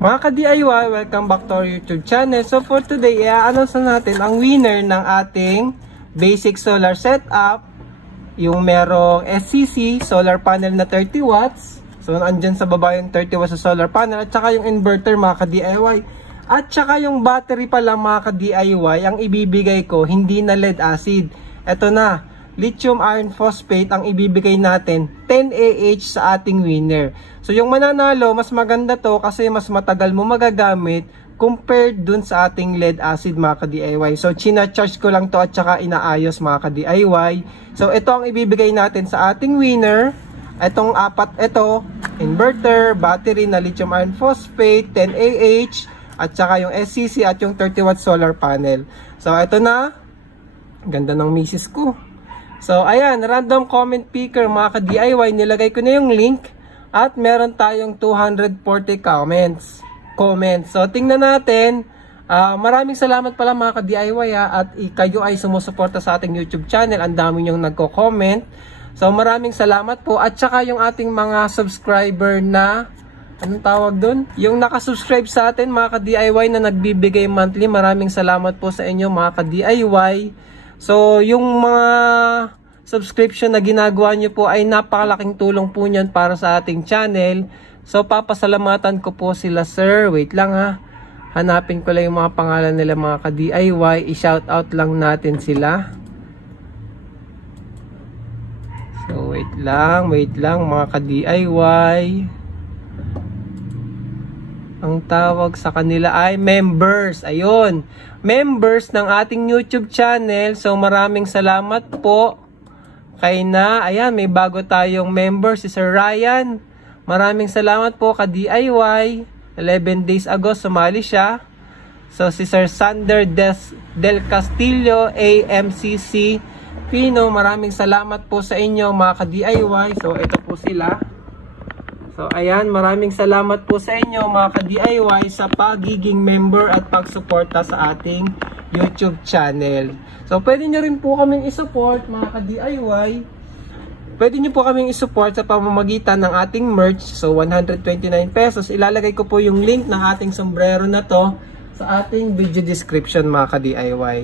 Mga ka-DIY, welcome back to our YouTube channel. So for today, i-announce na natin ang winner ng ating basic solar setup. Yung merong SCC solar panel na 30 watts. So andyan sa baba yung 30 watts sa solar panel. At saka yung inverter mga ka-DIY. At saka yung battery pala mga ka-DIY, ang ibibigay ko hindi na lead acid. Ito na, lithium iron phosphate ang ibibigay natin, 10 Ah sa ating winner. So yung mananalo, mas maganda to kasi mas matagal mo magagamit compared dun sa ating lead acid mga ka-DIY. So china-charge ko lang to at saka inaayos mga ka-DIY. So ito ang ibibigay natin sa ating winner. Itong apat, ito, inverter, battery na lithium iron phosphate, 10 Ah, at saka yung SCC at yung 30 watt solar panel. So ito na, ganda ng misis ko. So ayan, random comment picker mga ka-DIY, nilagay ko na yung link at meron tayong 240 comments. So tingnan natin. Maraming salamat pala mga ka-DIY at kayo ay sumusuporta sa ating YouTube channel. Ang dami nyong nagko-comment. So maraming salamat po at saka yung ating mga subscriber na anong tawag doon? Yung nakasubscribe sa atin mga ka-DIY na nagbibigay monthly. Maraming salamat po sa inyo mga ka-DIY. So, yung mga subscription na ginagawa nyo po ay napakalaking tulong po niyan para sa ating channel. So, papasalamatan ko po sila, sir. Wait lang ha. Hanapin ko lang yung mga pangalan nila mga ka-DIY. I-shoutout lang natin sila. So, wait lang mga ka-DIY. Ang tawag sa kanila ay members. Ayun. Members ng ating YouTube channel. So maraming salamat po kay na. Ayan, may bago tayong member, si Sir Ryan. Maraming salamat po ka-DIY. 11 days ago sumali siya. So si Sir Sander Del Castillo, AMCC Pino. Maraming salamat po sa inyo mga ka-DIY. So ito po sila. So ayan, maraming salamat po sa inyo mga ka-DIY sa pagiging member at pagsuporta sa ating YouTube channel. So pwede nyo rin po kaming isupport mga ka-DIY. Pwede nyo po kaming isupport sa pamamagitan ng ating merch. So 129 pesos. Ilalagay ko po yung link ng ating sombrero na to sa ating video description mga ka-DIY.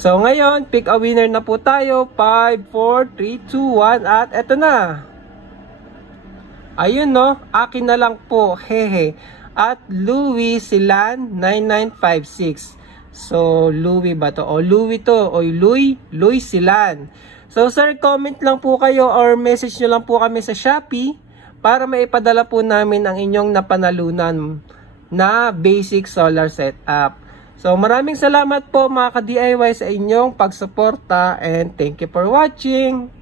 So ngayon, pick a winner na po tayo. 5, 4, 3, 2, 1 at eto na. Ayun no, akin na lang po, hehe. At Louis Silan 9956. So, Louis ba to? O Louis to, o Louis Silan. So, sir, comment lang po kayo or message nyo lang po kami sa Shopee para maipadala po namin ang inyong napanalunan na basic solar setup. So, maraming salamat po mga ka-DIY sa inyong pagsuporta and thank you for watching.